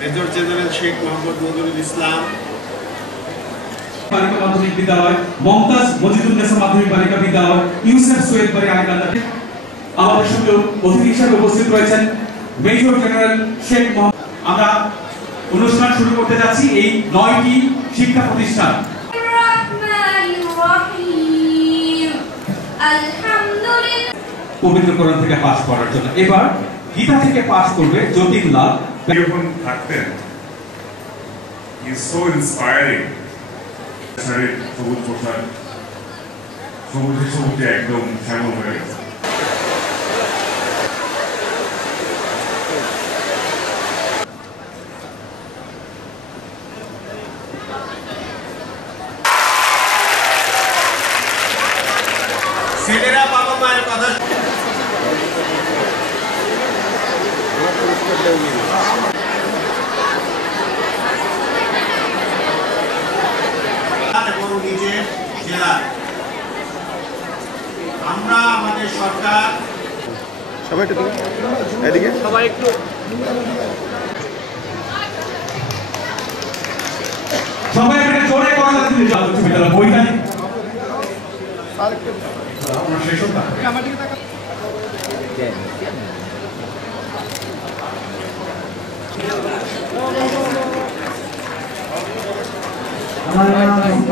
Major general Sheikh Mohammad Nazrul Islam বালিকা মাধ্যমিক বিদ্যালয়, মমতাজ মজিদুন্নেসা মাধ্যমিক বালিকা বিদ্যালয়, ইউসেফ সৈয়দ বাড়ি আলিকান্দা। আমাদের সঙ্গে অতিথি হিসেবে উপস্থিত রয়েছেন মেজর জেনারেল শেখ মোহাম্মদ। আমরা অনুষ্ঠান শুরু করতে যাচ্ছি এই 9টি শিক্ষা প্রতিষ্ঠান। পবিত্র কোরআন থেকে পাস করার জন্য এবার গীতা থেকে পাস করবে যতীন লাল। যখন থাকতেন so inspiring সবুজ পোশাক সবুজে একদম শ্যামল হয়ে গেছে। ছেলেরা বাবা মায়ের কথা এবং নিজের জেলা আমরা আমাদের সরকার সবাই একটু এদিকে সবাই একটু সবাই একটা জোরে কথা দিলে বৈজ্ঞানিক আমরা শেষ হতা আমার দিকে তাকা